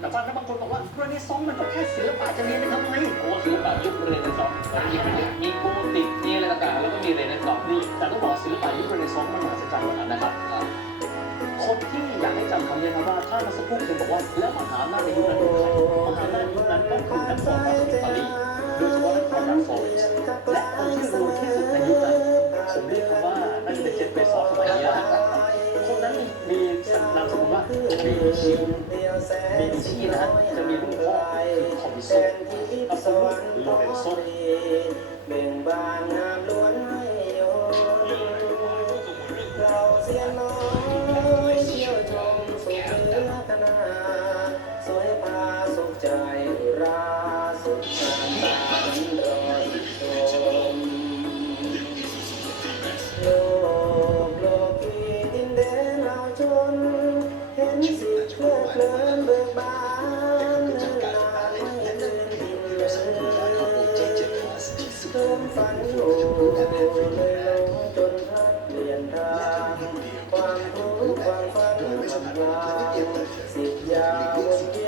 แต่ฟังนะบางคนบอกว่าเรเนซองส์มันก็แค่ศิลปะจะเรียนไปทำไมโอ้ศิลปะยุคเรเนซองส์มีมีโกติกมีอะไรต่างๆแล้วก็มีเรเนซองส์นี่แต่ต้องบอกศิลปะยุคเรเนซองส์มันมหัศจรรย์กว่านั้นนะครับ คนที่อยากให้จำคำนี้นะว่าถ้ามาสักครู่คุณบอกว่าแล้วมหาอำนาจในยุคนั้นคือใครมหาอำนาจยุคนั้นก็คือนครราชอิตาลีโดยเฉพาะนครรัฐฟลอเรนซ์และคนที่รวยที่สุดในยุคนั้นผมเรียกคำว่าน่าจะเป็นเจฟเบซอสสมัยนี้นะครับคนนั้นมีนามสกุลว่าเบดิ เบดิชีนะจะมีลูกพ่อคือขอมมิโซอัสลุโลเรนโซ ความรู้ความฝันทำลายสิบยาวเย็น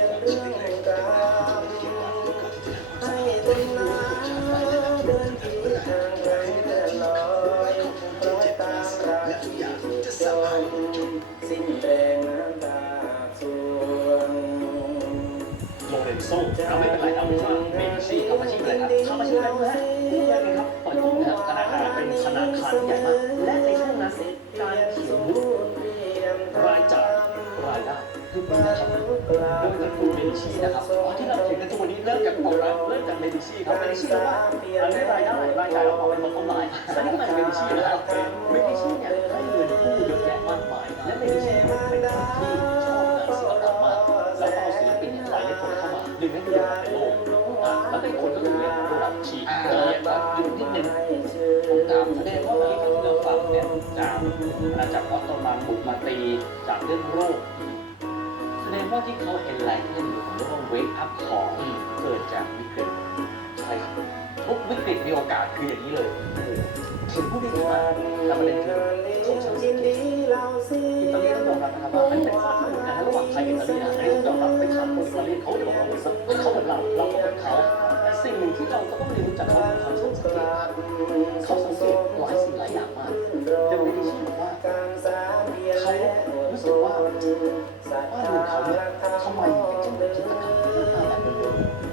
โลเรนโซเราไม่เป็นไรเอาเป็นว่าเบดิชีทำอาชีพอะไรครับทำอาชีพอะไรรู้ไหมพูดเลยครับเปิดตู้นะครับธนาคารเป็นธนาคารที่ใหญ่มากและในช่วงนั้นการเขียนบุ๊กรายจ่ายรายได้คือเป็นนะครับโดยตระกูลเมดิชีนะครับอ๋อที่เราเขียนกันทุกวันนี้เริ่มจากตัวนะเริ่มจากเมดิชีครับเมดิชีแปลว่าอันนี้รายได้รายจ่ายเราเอาเป็นบอทไลน์อันนี้ก็มาจากเมดิชีนะครับ ดึงให้ดูในโลกแล้วเป็นคนก็คือเนี่ยระดับชีพเออแบบยุคนิดนึงผมถามแสดงว่าวันนี้ที่เราฟังเนี่ยจากอาณากออตโตมันบุกมาตีจากเรื่องโรคแสดงว่าที่เขาเห็นไลท์ที่อยู่ของเรื่องเวกอัพของเกิดจากวิกฤตใช่ทุกวิกฤตมีโอกาสคืออย่างนี้เลยถึงผู้ดีมากแต่ประเด็นคือชมชั้นสิทธิอิตาลีต้องยอมรับนะครับว่ามันเป็นข้อเหมือนกันระหว่างไทยกับอิตาลีนะ อันนี้ต้องยอมรับไปถามคนอิตาลีเขาจะบอกว่าเหมือนเขาเหมือนเราเราก็เหมือนเขาแต่สิ่งหนึ่งที่เราก็ต้องเรียนรู้จากเขาคือความช่างสังเกตเขาสังเกตหลายสิ่งหลายอย่างมากเดวิดดิชีบอกว่าเขารู้สึกว่าว่าหนึ่งเขาเนี่ยทำไมถึงจะจิตกรรมหน้าตาแบบเ